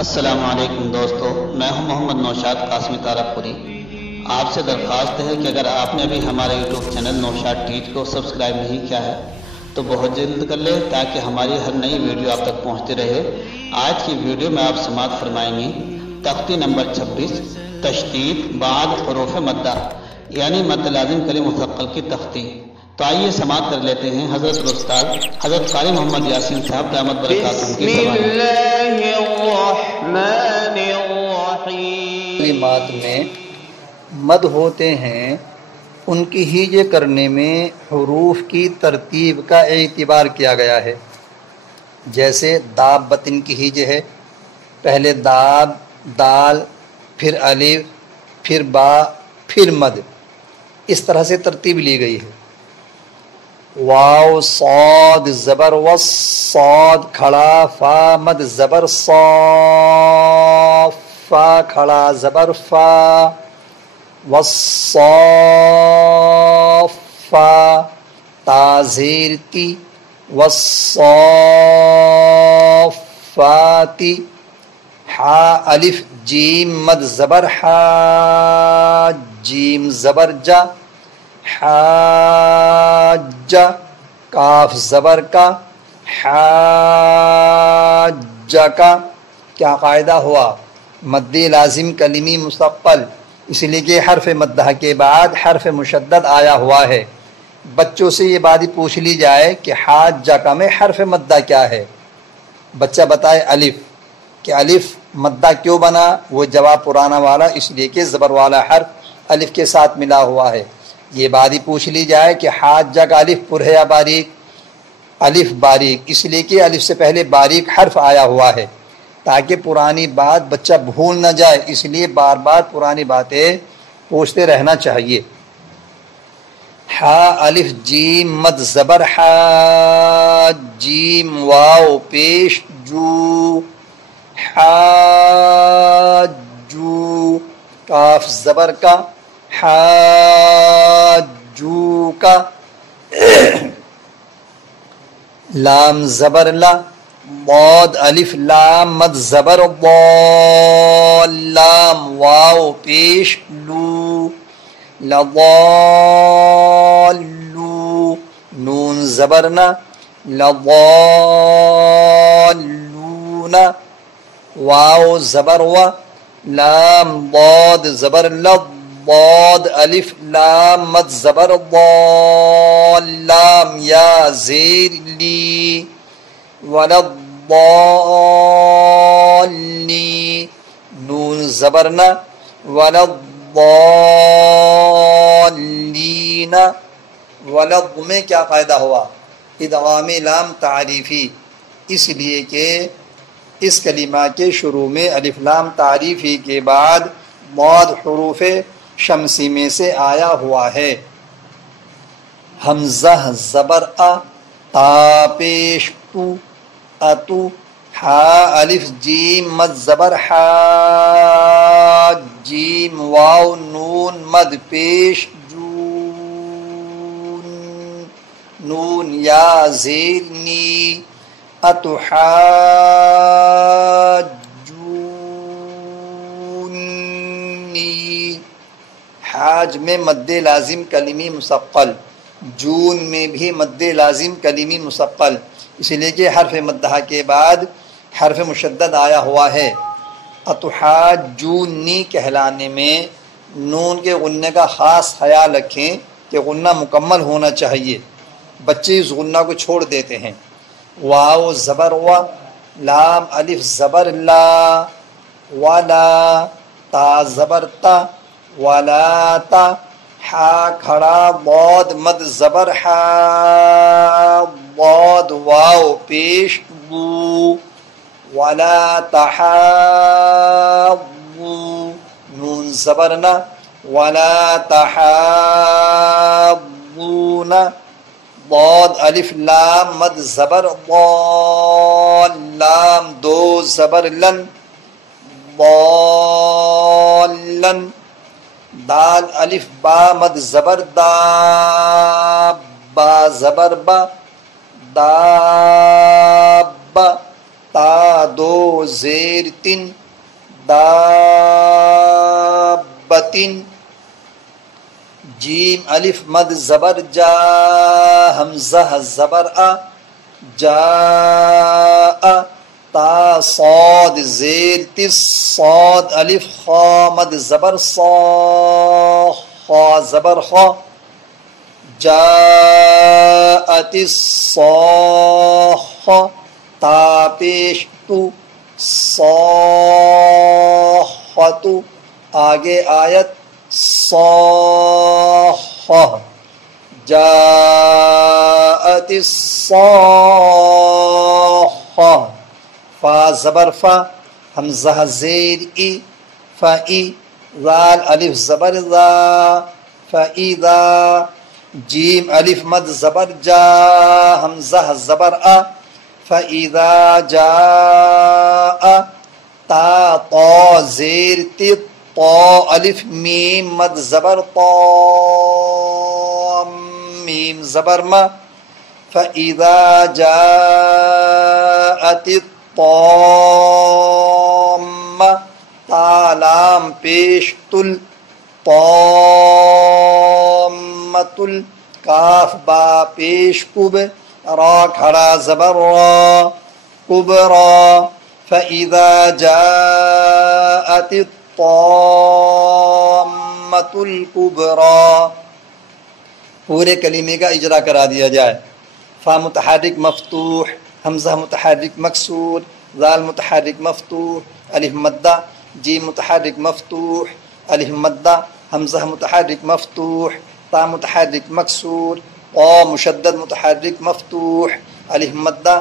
السلام علیکم دوستو، میں ہوں محمد نوشاد قاسمی تارپوری۔ آپ سے درخواست ہے کہ اگر آپ نے ابھی ہمارے یوٹیوب چینل نوشاد ٹیچ کو سبسکرائب نہیں کیا ہے تو بہت جلد کر لیں تاکہ ہماری ہر نئی ویڈیو آپ تک پہنچتی رہے۔ آج کی ویڈیو میں آپ سماعت فرمائیں گے تختی نمبر 26 تشدید بعد حروف مدہ یعنی مد لازم کلم مثقل کی تختی۔ تو آئیے سماعت کر لیتے ہیں حضرت الاستاذ حضرت قاری محمد یاسین صاحب دامت برکاتہم کی زبان۔ بسم اللہ الرحمن الرحیم۔ کلمات میں مد ہوتے ہیں ان کی ہیجے کرنے میں حروف کی ترتیب کا اعتبار کیا گیا ہے۔ جیسے دابتن کی ہیجے ہے، پہلے داب، دال، پھر الف، پھر با، پھر مد، اس طرح سے ترتیب لی گئی ہے۔ واو صاد زبر وس، صاد کھڑا، فا مد زبر صا، فا کھڑا زبر فا، وصافا، تا زیر تی، والصافاتی، حا الف جیم مد زبر حا، جیم زبر جا، حاجہ، کاف زبر کا، حاجہ کا۔ کیا قاعدہ ہوا؟ مد لازم کلمی مثقل، اس لیے کہ حرف مدہ کے بعد حرف مشدد آیا ہوا ہے۔ بچوں سے یہ بات پوچھ لی جائے کہ حاجہ کا میں حرف مدہ کیا ہے، بچہ بتائے الف، کہ الف مدہ کیوں بنا؟ وہ جواب پرانا والا اس لیے کہ زبر والا حرف الف کے ساتھ ملا ہوا ہے۔ یہ بات پوچھ لی جائے کہ حاجہ کا الف پر ہے یا باریک؟ الف باریک، اس لیے کہ الف سے پہلے باریک حرف آیا ہوا ہے تاکہ پرانی بات بچہ بھول نہ جائے، اس لیے بار بار پرانی باتیں پوچھتے رہنا چاہیے۔ ہا الف جیم مد زبر حا، جیم واو پیش جو، حاجو، کاف زبر کا، حاجو کا، لام زبر لا، ضاد الف لام مد زبر ضال، لام واو پیش لو، لضالو، نون زبرنا، لضالون، واو زبر و، لام ضاد زبر لض، ضاد الف لام مد زبر ضال، لام یا زیر لی، ولضالین، نون زبرنا، ولضالین۔ ولض میں کیا قاعدہ ہوا؟ ادغام لام تعریفی، اس لیے کہ اس کلمہ کے شروع میں الف لام تعریفی کے بعد ضاد حروف شمسی میں سے آیا ہوا ہے۔ حمزہ زبر ا، تا پیش تو، اتو، ہا الف جیم مد زبر حا، جیم واو نون مد پیش جون، نون یا زیر نی، اتحاجونی۔ حاج میں مد لازم کلمی مثقل، جون میں بھی مد لازم کلمی مثقل، اس لیے کہ حرف مدہ کے بعد حرف مشدد آیا ہوا ہے۔ اتحاجونی کہلانے میں نون کے غنہ کا خاص خیال رکھیں کہ غنہ مکمل ہونا چاہیے، بچے اس غنہ کو چھوڑ دیتے ہیں۔ واو زبر و، لام الف زبر لا، ولا، تا زبر تا، ولا تا، حا کھڑا ضاد مد زبر حا، ضاد واو پیش ضو، ولا تحاضوا، نون زبرنا، ولا تحاضون، ضاد الف لام مد زبر ضال، لام دو زبر لن، ضالن، دال الف با مد زبر دا، با زبر با، داب، تا دو زیر تن دابتن جیم الف مد زبر جا حمزہ زبر جاء تا صاد زیر تس صاد الف خا مد زبر صا خا زبر خا جاءت الصاخة تا پیش تو صاخة آگے آیت صاخة جاءت الصاخة فا زبر فا حمزہ زیر ای فا ای ذال الف زبر ذا فا ای ذا جیم الف مد زبر جا حمزہ زبر فَإِذَا جَاءَ تا طا زیر تی طا الف میم مد زبر طا میم زبر ما فَإِذَا جَاءَتِ الطَّامَّةُ تا لام پیش تل طَامَّةُ کاف با پیش کب را کھڑا زبر را کبرا فَإِذَا جَاءَتِ الطَّامَّةُ الْكُبْرَى پورے کلمے کا اجرا کرا دیا جائے. فا متحرک مفتوح حمزہ متحرک مکسور ذال متحرک مفتوح الف مدہ جیم متحرک مفتوح الف مدہ حمزہ متحرک مفتوح تا متحرک مکسور قا مشدد متحرک مفتوح الف مدہ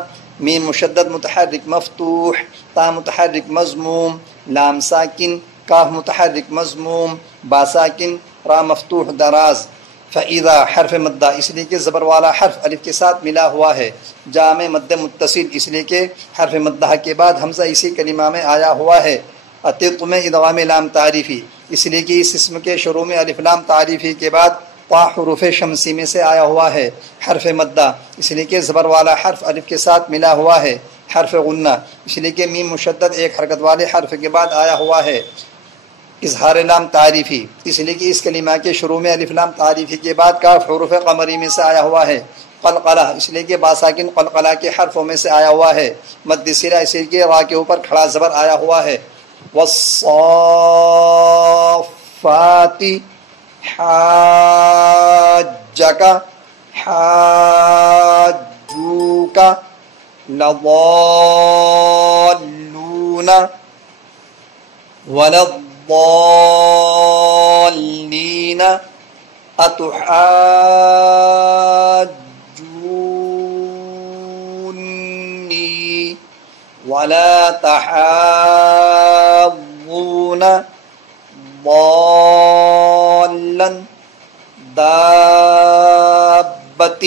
میم مشدد متحرک مفتوح تا متحرک مضموم لام ساکن کاف متحرک مضموم با ساکن را مفتوح دراز. فَإِذَا حرف مدہ اس لیے کہ زبر والا حرف الف کے ساتھ ملا ہوا ہے. جامع مد متصل اس لیے کہ حرف مدہ کے بعد حمزہ اسی کلمہ میں آیا ہوا ہے. عتیق میں ادغام لام تعریفی اس لیے کہ اس اسم کے شروع میں الف لام تعریفی کے بعد طا حروف شمسی میں سے آیا ہوا ہے. حرف مدہ اس لیے کہ زبر والا حرف الف کے ساتھ ملا ہوا ہے. حرف غنہ اس لیے کہ میم مشدد ایک حرکت والے حرف کے بعد آیا ہوا ہے. اظہار لام تعریفی اس لیے کہ اس کلمہ کے شروع میں الف لام تعریفی کے بعد کاف حروف قمری میں سے آیا ہوا ہے. قلقلہ اس لیے کہ باساکن قلقلہ کے حرفوں میں سے آیا ہوا ہے. مد صلہ اس لیے کہ را کے اوپر کھڑا زبر آیا ہوا ہے. والصافات حاجک حاجوک لضالون وللضالین اتحاجونی ولا تحاضون ضالا دابة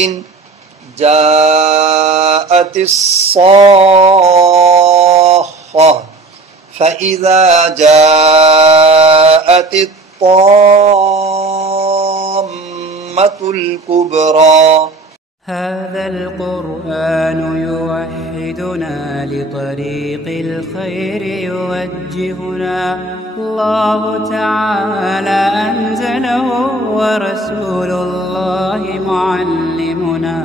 جاءت الصاخة فإذا جاءت الطامة الكبرى. هذا القرآن يوحدنا لطريق الخير يوجهنا الله تعالى أنزله ورسول الله معلمنا